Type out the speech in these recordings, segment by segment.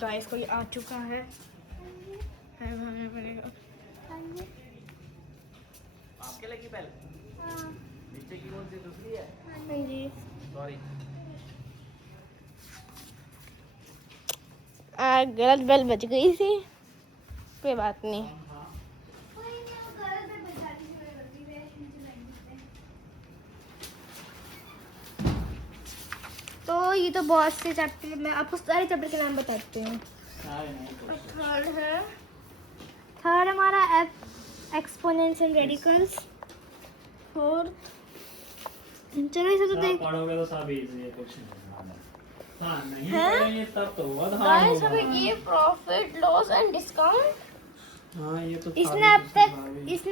Guys कोई आ चुका है भागना पड़ेगा। आपके लगी पहले? हाँ। नीचे की कौन सी दूसरी है? नहीं जी, सॉरी। गलत बेल बज गई थी, कोई बात नहीं। तो ये तो बहुत से चैप्टर, मैं आपको सारे चैप्टर के नाम बताती हूँ। थर्ड है, थर्ड हमारा एक्सपोनेंट्स एंड रेडिकल्स। फोर्थ, चलो ये सब तो देख पढ़ोगे तो सब इजी है, कुछ नहीं। हाँ नहीं हैं? पढ़ेंगे तब तो बहुत हार्ड गाइस होगा। हमें ये प्रॉफिट लॉस एंड डिस्काउंट, हाँ ये तो इसने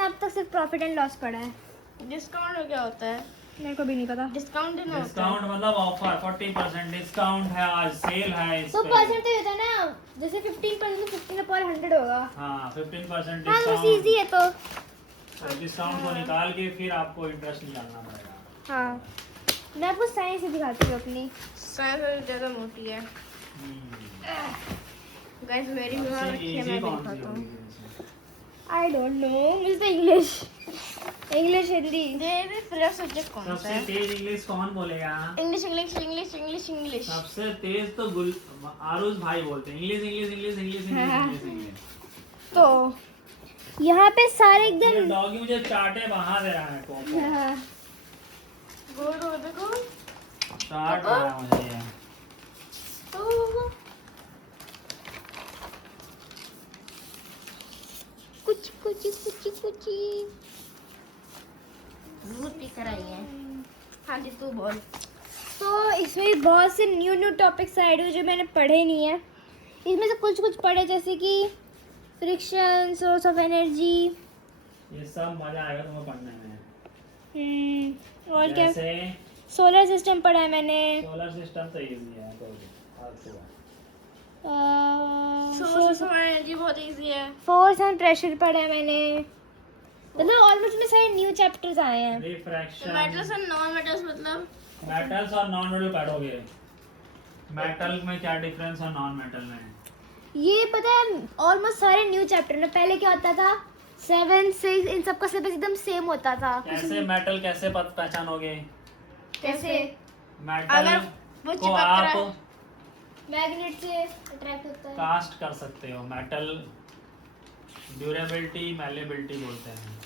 अब तक सिर्फ प्रॉफिट एंड लॉस पढ़ा है। डिस्काउंट क्या होता है मेरे को भी नहीं पता। डिस्काउंट देना होता है। डिस्काउंट मतलब ऑफर 40% डिस्काउंट है, आज सेल है इस तो पे। परसेंट तो होता है ना, जैसे 15% 15/100 होगा। हाँ 15% हाँ बस डिस्काउंट। इजी है तो। डिस्काउंट को निकाल के फिर आपको इंटरेस्ट निकालना पड़ेगा। हाँ मैं आपको साइंस ही दिखाती हूँ अपनी। साइंस ज़्यादा मोटी है गाइस, मेरी भी वहाँ रखी है, मैं भी दिखाता हूँ। आई डोंट नो, मुझे तो इंग्लिश हिंदी ये फेवरेट सब्जेक्ट कौन सा सबसे है? तेज इंग्लिश कौन बोलेगा? English English English English English. सबसे तेज तो आरुष भाई बोलते हैं, English English English English English English. तो यहाँ पे सारे ये एकदम डॉगी मुझे चाटे बहा दे रहा है, पोपो गोरो देखो चाट रहा है मुझे ये। तो कुछ कुछ कुछ कुछ रोटी कराई है। हाँ जी तू बोल। तो इसमें बहुत से न्यू टॉपिक्स ऐड हुए जो मैंने पढ़े नहीं है। इसमें से कुछ पढ़े, जैसे कि फ्रिक्शन, सोर्स ऑफ एनर्जी। ये सब मजा आएगा तुम्हें पढ़ने में। और क्या, जैसे सोलर सिस्टम पढ़ा है मैंने। सोलर सिस्टम तो इजी है, कोई फालतू है। सोर्स ऑफ एनर्जी बहुत इजी है। फोर्स एंड प्रेशर पढ़ा है मैंने। मतलब ऑलमोस्ट में सारे न्यू चैप्टर्स आए हैं। Refraction, metals and non metals, मतलब मेटल्स और नॉन मेटल पढ़ोगे। मेटल में क्या डिफरेंस है नॉन मेटल में? ये पता है ऑलमोस्ट सारे न्यू चैप्टर में। पहले क्या होता था, 7 6 इन सबका सिलेबस एकदम सेम होता था। कैसे मेटल कैसे पहचानोगे? कैसे? मेटल अगर वो को चिपक रहा है, आप मैग्नेट से अट्रैक्ट होता है। कास्ट कर सकते हो। मेटल ड्यूरेबिलिटी, मैलेबिलिटी बोलते हैं।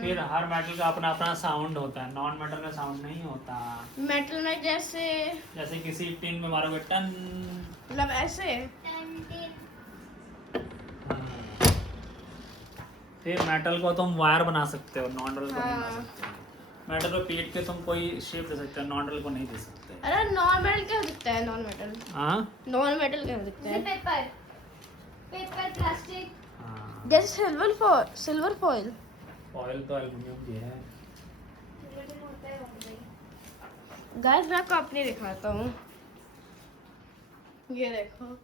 फिर हर मेटल का अपना अपना साउंड होता है, नॉन मेटल में साउंड नहीं होता। मेटल में जैसे किसी टिन में मारोगे टन, मतलब ऐसे। फिर मेटल को तुम वायर बना सकते हो, नॉन मेटल को नहीं बना हाँ। सकते। मेटल को पीट के तुम कोई शेप दे सकते हो, नॉन मेटल को नहीं दे सकते। अरे नॉन मेटल क्या दिखता है? नॉन मेटल हाँ क्या दिखता है? पेपर प्लास्टिक, हाँ, जैसे सिल्वर फॉइल। ऑयल तो एल्युमिनियम की है। गाइस मैं आपको अपनी दिखाता हूँ, ये देखो,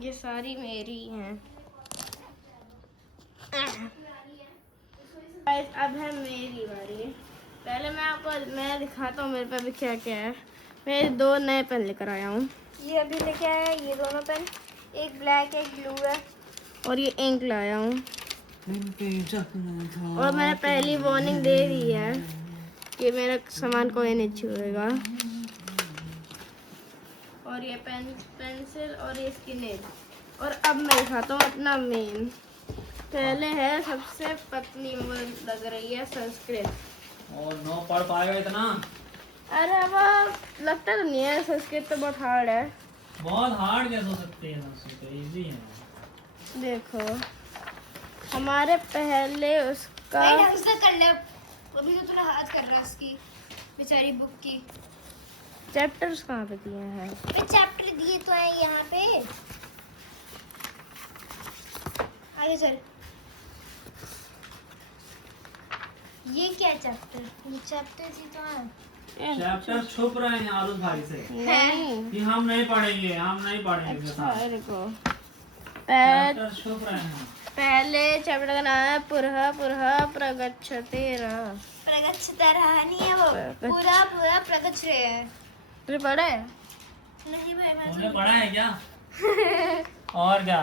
ये सारी मेरी हैं। गाइस अब है मेरी बारी। पहले मैं दिखाता हूँ मेरे पे अभी क्या क्या है। मैं 2 नए पेन लेकर आया हूँ। ये अभी लेके आया है, ये दोनों पेन, एक ब्लैक एक ब्लू है, और ये इंक लाया हूँ। और मैंने पहली वार्निंग दे दी है कि मेरा सामान कोई नहीं छुएगा। और ये पेंसिल और ये इसकी नेल। और अब मैं दिखाता हूँ अपना मेन। पहले है सबसे पतली, मुझे लग रही है संस्कृत। और नो पढ़ पाएगा इतना? अरे अब लगता तो नहीं है, संस्कृत तो बहुत हार्ड है। बहुत हार्ड कैसे हो सकती है? संस्कृत इजी है। देखो हमारे पहले उसका कर ले, अभी तो थोड़ा हाथ कर रहा है उसकी बेचारी बुक की। चैप्टर्स कहाँ पे दिए हैं? चैप्टर दिए तो है यहाँ पे, आगे चल। ये क्या चैप्टर? ये चैप्टर ही तो है। चैप्टर छुप रहे हैं आरुष भाई से नहीं, कि हम नहीं पढ़ेंगे, हम नहीं पढ़ेंगे। अच्छा है, रुको। चैप्टर छुप रहे हैं। पहले चैप्टर का नाम है पुरः प्रगच्छतेरः। प्रगच्छतेरः नहीं है वो, पूरा प्रगच्छ रहे हैं। तुमने पढ़ा है? नहीं भाई, तुमने पढ़ा है क्या? और क्या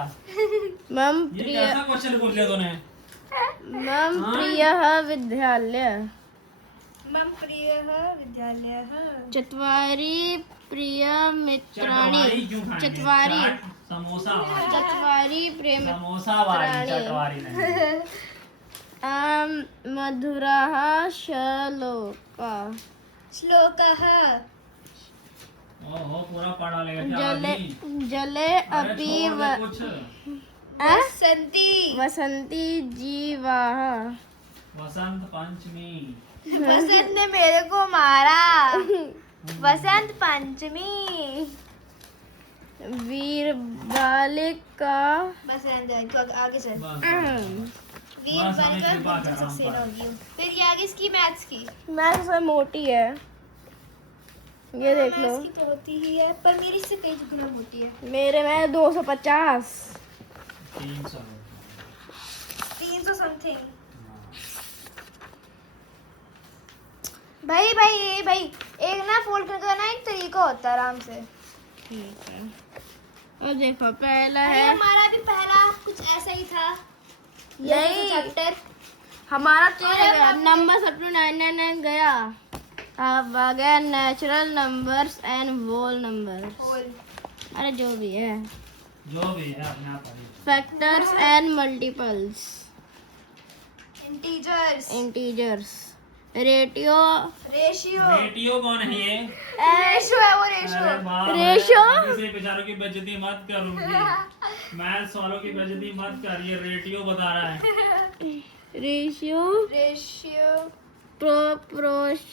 मम ये प्रिय कैसा क्वेश्चन पूछ लिया तूने? मम प्रियः विद्यालय मम प्रियः विद्यालयः चत्वारि प्रियमित्राणि चटवारी क्यों खाएंगे? चत्वारि चाट, समोसा वाली। चत्वारि प्रेम समोसा वाली चटवारी नहीं। मधुरः श्लोकः श्लोकः ओहो पूरा पढ़ा लेगा क्या जले आदमी? जले अरे अपि छोड़ दे कुछ। बसंती वसन्ति जीवाः वसंत पंचमी। बसंत ने मेरे को मारा बसंत पंचमी वीर बालिका बसंत आगे चल बस। वीर बस हमें बनकर कृपा बुद्ध कर हम सक्सेस पर। होगी फिर ये आगे इसकी मैथ्स की मैं सबसे मोटी है ये देख लो मैथ्स की तो होती ही है पर मेरी से कई गुना होती है मेरे में 250 300 300 समथिंग भाई एक ना फोल्ड करने का ना एक तरीका होता है आराम से ठीक है और देखो पहला अरे है हमारा भी पहला कुछ ऐसा ही था नहीं। चैप्टर हमारा तो अरे गया बाप रे। नंबर सब 999 गया अब आ गया natural numbers and whole number whole अरे जो भी है जो भी है अपने आप पढ़िए। Factors and multiples integers integers ratio ratio ratio कौन है ये? रेशियो है वो रेशियो अरे बाप रे, रेशो? दूसरे बेचारों की बेइज्जती मत करूंगी। मैथ्स वालों की बेइज्जती मत कर, ये रेटियो बता रहा है। रेशियो रेशियो प्रोपोर्शन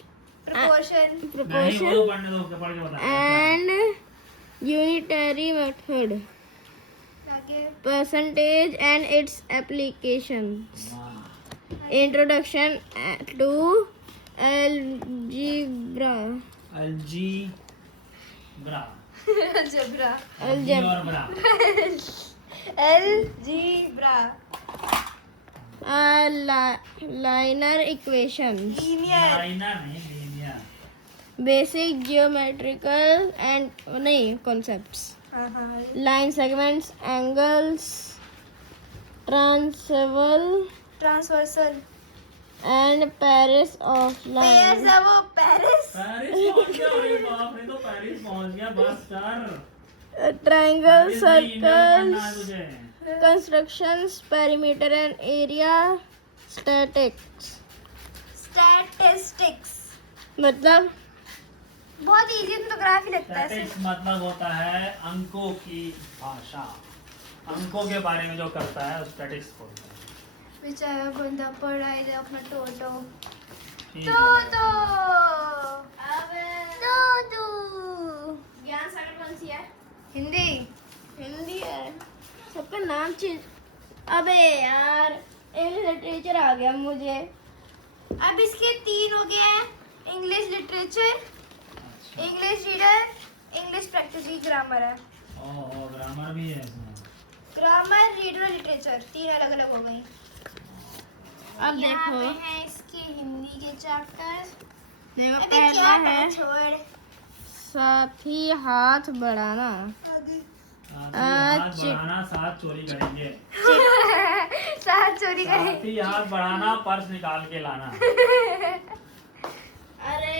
प्रोपोर्शन नहीं वो तो पढ़ने दो, पढ़ के बता। एंड यूनिटरी मेथड आगे percentage and its applications introduction to algebra algebra. Algebra अलजी और ब्रा। Algebra linear equations linear liner नहीं, लीनियर। basic geometrical and नहीं concepts हाँ line segments angles transversal transversal and Paris of Paris line है वो Paris Paris पहुंच गया, अरे बाप रे, तो पेरिस पहुंच गया, बस कर। triangle पेरिस नहीं, इंडिया में पढ़ना है circles तुझे। constructions perimeter and area statics statistics मतलब बहुत इजी तो ग्राफ ही लगता है स्टैटिक्स मतलब होता है अंकों की भाषा। अंकों के बारे में जो करता है स्टैटिक्स बोलते हैं। बेचारा बंदा पढ़ाई दे अपना टोटो ठीक टोटो है। टोटो ज्ञान सागर कौन सी है हिंदी हिंदी है सबका नाम चेंज अबे यार इंग्लिश लिटरेचर आ गया मुझे अब इसके 3 हो गए हैं English literature English reader English practice की ग्रामर है ओह ग्रामर भी है इसमें। ग्रामर रीडर और लिटरेचर 3 अलग अलग हो गई अब यहाँ देखो पे हैं इसके हिंदी के चैप्टर देखो अबे पहला क्या है पढ़ा छोड़ साथी हाथ बढ़ाना हाथ बढ़ाना, साथ चोरी करेंगे। साथ चोरी करें साथ ही हाथ बढ़ाना, पर्स निकाल के लाना। अरे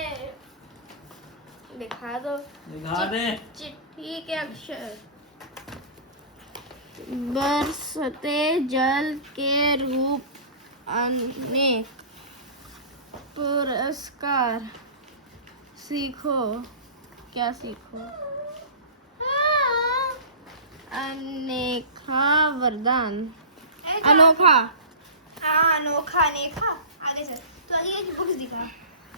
दिखा दो दिखा दे। चिट्ठी के अक्षर बरसते जल के रूप अनेक पुरस्कार सीखो क्या सीखो अनेखा वरदान अनोखा हाँ अनोखा अनेखा आगे चल तो आगे एक बुक्स दिखा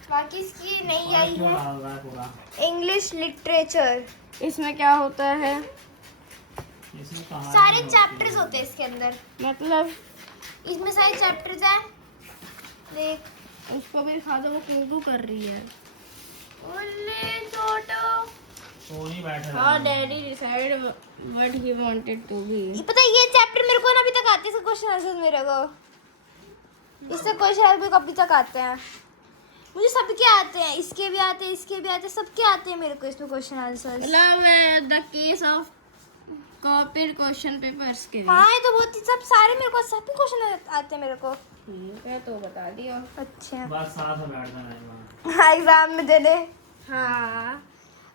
बाकी इसकी नहीं आई क्यों है डाल रहा है पूरा? इंग्लिश लिटरेचर इसमें क्या होता है इसमें कहानी सारे होती चैप्टर्स है। होते हैं इसके अंदर मतलब इसमें सारे चैप्टर्स हैं देख उसको भी दिखा दो वो कुकू कर रही है ओले टोटो सोनी बैठे हाँ रहने। Daddy decide what he wanted to be ये पता है ये चैप्टर मेरे को ना अभी तक आते हैं क्वेश्चन आंसर मेरे को इससे क्वेश्चन मेरे को अभी तक आते हैं मुझे सबके आते हैं इसके भी आते हैं इसके भी आते हैं सबके आते हैं मेरे को इसमें क्वेश्चन आंसर मतलब the case of copy question papers के लिए। हाँ ये तो बहुत सब सारे मेरे को सभी क्वेश्चन आते हैं मेरे को। ठीक है तो बता दियो। अच्छा बस साथ में बैठ जाना है। एग्जाम में देने। हाँ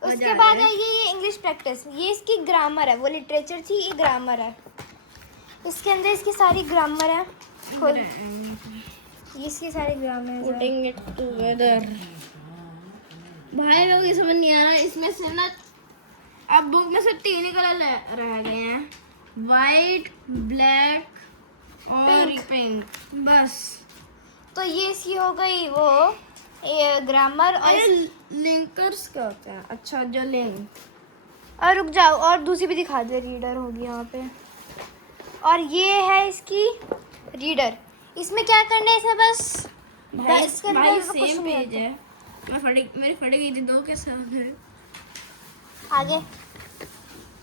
उसके बाद है ये इंग्लिश प्रैक्टिस, ये इसकी ग्रामर है, वो लिटरेचर थी, ये ग्रामर है। इसके अंदर इसकी सारी ग्रामर है, खुद ये इसकी सारी ग्रामर है। Putting it together. भाई लोग ये समझ नहीं आ रहा, इसमें से ना अब बुक में से 3 ही कलर रह गए हैं, वाइट, ब्लैक और पिंक बस। तो ये इसकी हो गई वो ये ग्रामर। और लिंकर्स क्या होता है? अच्छा जो लिंक। और रुक जाओ, और दूसरी भी दिखा दे, रीडर होगी यहाँ पे। और ये है इसकी रीडर। इसमें क्या करना है, इसमें बस भाई इसके अंदर कुछ सेम नहीं पेज है। मेरी फटी गई थी 2 के साथ है। आगे।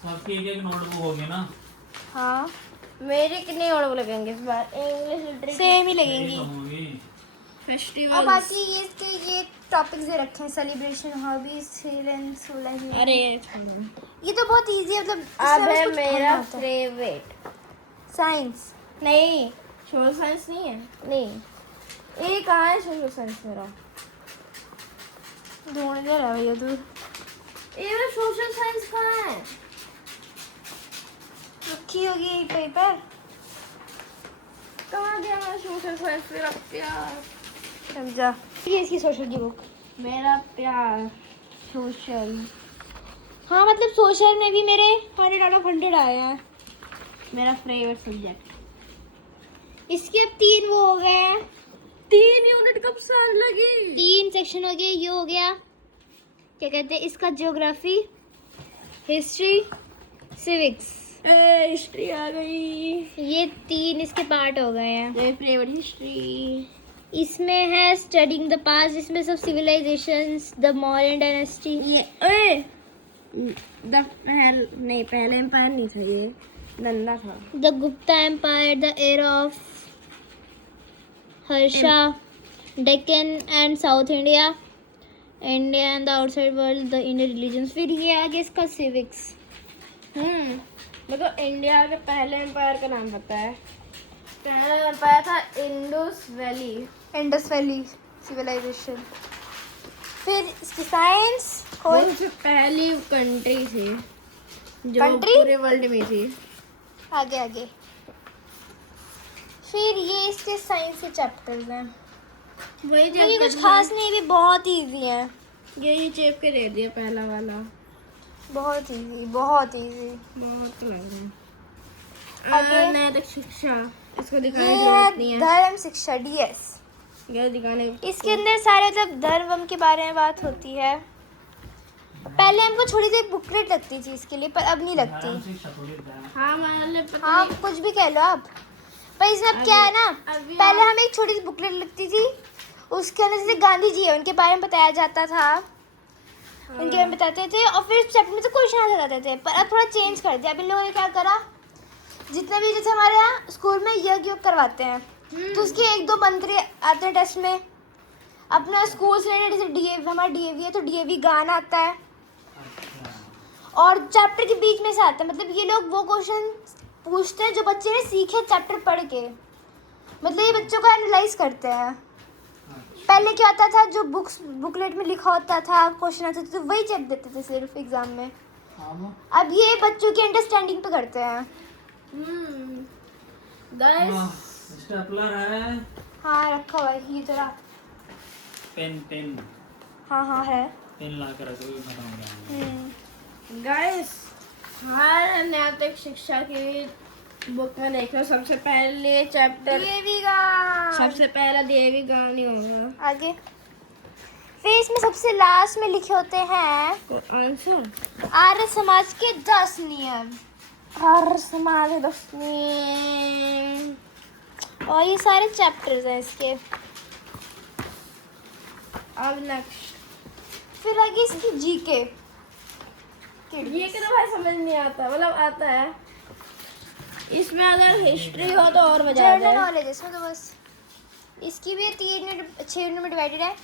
सबकी एक एक नोटबुक होगी ना? हाँ मेरे कितने और लगेंगे इस बार? इंग्लिश लिटरेचर सेम ही यही लगेंगी। तो होगी। और फेस्टिवल। बाकी ये इसके ये टॉपिक्स दे रखे हैं, सेलिब्रेशन, हॉबीज, अरे छोड़ो। ये तो बहुत इजी है, मतलब अब है मेरा फेवरेट साइंस। नहीं, सोशल साइंस नहीं है। नहीं, ये कहाँ है सोशल साइंस मेरा? ढूंढ ले रहा भैया तू। ये मेरा सोशल साइंस कहाँ है? रखी होगी पेपर। कहाँ गया मेरा सोशल साइंस? मेरा प्यार, समझा। ये इसकी सोशल की बुक। मेरा प्यार सोशल। हाँ मतलब सोशल में भी मेरे 100 आउट ऑफ 100 आए हैं। मेरा फेवरेट सब्जेक्ट। इसके अब 3 वो हो गए हैं, 3 यूनिट कब साल लगी? 3 सेक्शन हो गए। ये हो गया क्या कहते हैं इसका, ज्योग्राफी, हिस्ट्री, सिविक्स। हिस्ट्री आ गई। ये 3 इसके पार्ट हो गए हैं। मेरी फेवरेट हिस्ट्री। इसमें है स्टडिंग द पास्ट, इसमें सब सिविलाइजेशंस, द मौर्यन डायनेस्टी। ये नहीं, पहले एम्पायर नहीं था, ये नंदा था। The Gupta empire, the era of Harsha, Deccan and South India, India and the outside world, the Indian religions. फिर ये आ गया इसका सिविक्स। मेरे को इंडिया के पहले एम्पायर का नाम पता है। पहला एम्पायर था Indus valley. Indus valley civilization. फिर इसकी साइंस कौन सी पहली कंट्री थी जो Country? पूरे वर्ल्ड में थी? आगे आगे। फिर ये इसके साइंस के चैप्टर्स हैं, वही ये कुछ खास नहीं, भी बहुत इजी है, ये चेप के दे दिया पहला वाला। बहुत इजी, बहुत इजी। बहुत लग आगे? रहा है। नैतिक शिक्षा, इसको दिखाने ये की है जरूरत नहीं है। धर्म शिक्षा, डीएस। ये दिखाने इसके अंदर सारे मतलब धर्म के बारे में बात होती है। पहले हमको छोटी सी बुकलेट लगती थी इसके लिए, पर अब नहीं लगती। आराम से शतुलित है। हाँ मैंने पता हाँ नहीं। कुछ भी कह लो आप, पर इसमें अब क्या है ना, अभी पहले हमें एक छोटी सी बुकलेट लगती थी, उसके अंदर जैसे गांधी जी है उनके बारे में बताया जाता था, उनके बारे में बताते थे, और फिर चैप्टर में से क्वेश्चन आ जाते थे। पर अब थोड़ा चेंज कर दिया। अब इन लोगों ने क्या करा, जितने भी जैसे हमारे यहाँ स्कूल में यज्ञ करवाते हैं, तो उसके 1-2 मंत्र आते हैं टेस्ट में। अपना स्कूल से रिलेटेड, जैसे डीएवी, हमारा डीएवी है तो डीएवी गाना आता है, अच्छा। और चैप्टर के बीच में से आता है। मतलब ये लोग वो क्वेश्चन पूछते हैं जो बच्चे ने सीखे चैप्टर पढ़ के, मतलब ये बच्चों को एनालाइज करते हैं। पहले क्या होता था, जो बुकलेट में लिखा होता था, क्वेश्चन आते थे, तो वही चेक देते थे सिर्फ एग्जाम में। अब ये बच्चों की अंडरस्टैंडिंग पे करते हैं। गाइस स्टेपलर है। हाँ रखा हुआ है ये जरा। पेन हाँ है। पेन ला कर रखो, ये खत्म हो गया। गाइस हर नैतिक शिक्षा की बुक में देखो, सबसे पहले चैप्टर डीएवी गान। सबसे पहला देवी गान ही होगा। आगे फिर इसमें सबसे लास्ट में लिखे होते हैं आंसर आर्य समाज के 10 नियम, हर समाज 10। और ये सारे चैप्टर्स हैं इसके। अब नेक्स्ट फिर आगे इसकी जीके। ये कि तो भाई समझ नहीं आता, मतलब आता है। इसमें अगर हिस्ट्री हो तो और मजा आता जनरल है। नॉलेज इसमें तो बस। इसकी भी 6 यूनिट में डिवाइडेड है।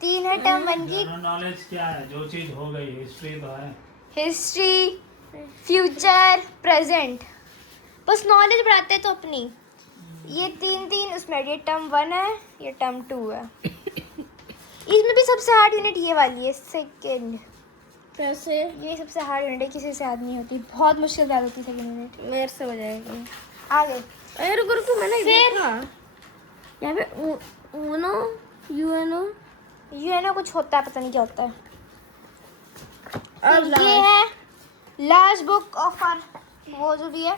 3 है टर्म 1 की जनरल नॉलेज क्या है? जो चीज हो गई, हिस्ट्री तो है। हिस्ट्री, फ्यूचर, प्रेजेंट, बस नॉलेज बढ़ाते हैं तो अपनी। ये 3 उसमें, ये टर्म 1 है, ये टर्म 2 है। इसमें भी सबसे हार्ड यूनिट ये वाली है, सेकंड। कैसे? ये सबसे हार्ड यूनिट है, किसी से याद नहीं होती, बहुत मुश्किल याद होती है सेकंड यूनिट। मेरे से हो जाएगी। आगे अरे रुको रुको, मैंने फिर- देखा यहाँ पे ऊनो यूएनओ यूएनओ कुछ होता है, पता नहीं क्या होता है। अब ये है लास्ट बुक ऑफ आर, वो जो भी है,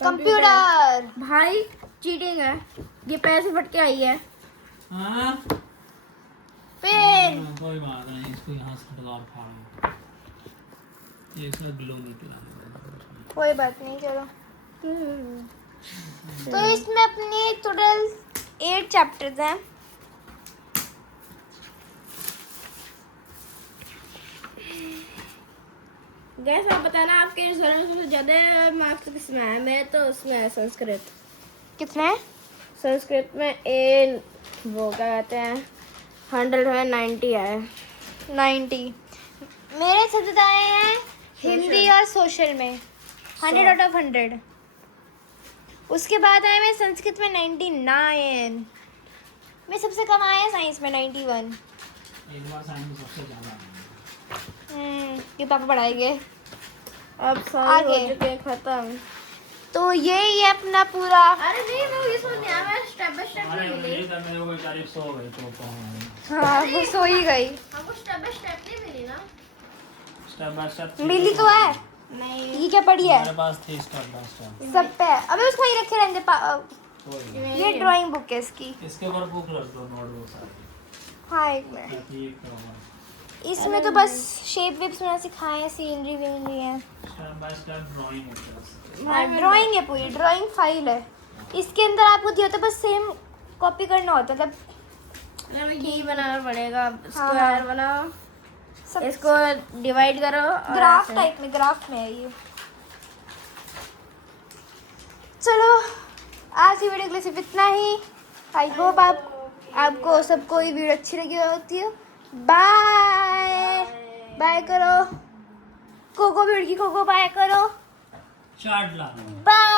कंप्यूटर। भाई चीटिंग है, ये पैसे फट के आई है। हाँ पेन, कोई बात नहीं, इसको यहाँ से हटा और फाड़, ये इसमें ग्लो निकला। कोई बात नहीं, चलो। तो इसमें अपनी टोटल 8 चैप्टर्स हैं। गैस आप बताना आपके इंसान में सबसे ज्यादा मार्क्स किसमें है? मेरे तो उसमें है संस्कृत। कितने हैं? संस्कृत में ए वो क्या कहते हैं 100 है, 90 है। 90। मेरे सबसे आए हैं हिंदी और सोशल में 100 आउट ऑफ 100। उसके बाद आए मैं संस्कृत में 99। मैं सबसे कम आया साइंस में 91। एक बार साइंस में सबसे ज़्यादा ये पापा पढ़ाएंगे। अब सारे हो आगे। चुके हैं खत्म। तो यही है अपना पूरा। अरे नहीं, मैं ये समझ नहीं आया, मैं स्टेप बाय स्टेप अरे नहीं मिली। मेरी तरह मेरे को बेचारी सो गई तो कहाँ हाँ, वो सो ही गई। हमको स्टेप बाय स्टेप नहीं मिली ना। स्टेप बाय स्टेप मिली तो है। नहीं ये क्या पढ़ी है? मेरे पास थी स्टेप बाय स्टेप। सब पे है। अबे उसको ही रखे रहने दे। कोई ये ड्राइंग बुक है इसकी। इसके ऊपर बुक रख दो, नोटबुक सारी। हाँ, एक मिनट। ताकि एक कवर। इसमें तो बस शेप वेप्स में सिखाए हैं, सीनरी वीनरी है। स्टेप बाय स्टेप ड्राइंग होता है। हाँ, ड्राइंग है पूरी, ड्राइंग फाइल है। इसके अंदर आपको दिया होता है, बस सेम कॉपी करना होता है, मतलब हमें यही बनाना पड़ेगा। हाँ। स्क्वायर बनाओ, सब इसको डिवाइड करो और ग्राफ ऐसे। टाइप में, ग्राफ में है ये। चलो, आज की वीडियो के लिए सिर्फ इतना ही। आई होप आपको सबको ये वीडियो अच्छी लगी होती है। बाय बाय करो, कोको भिड़की, कोको बाय करो, चाट ला। बाय।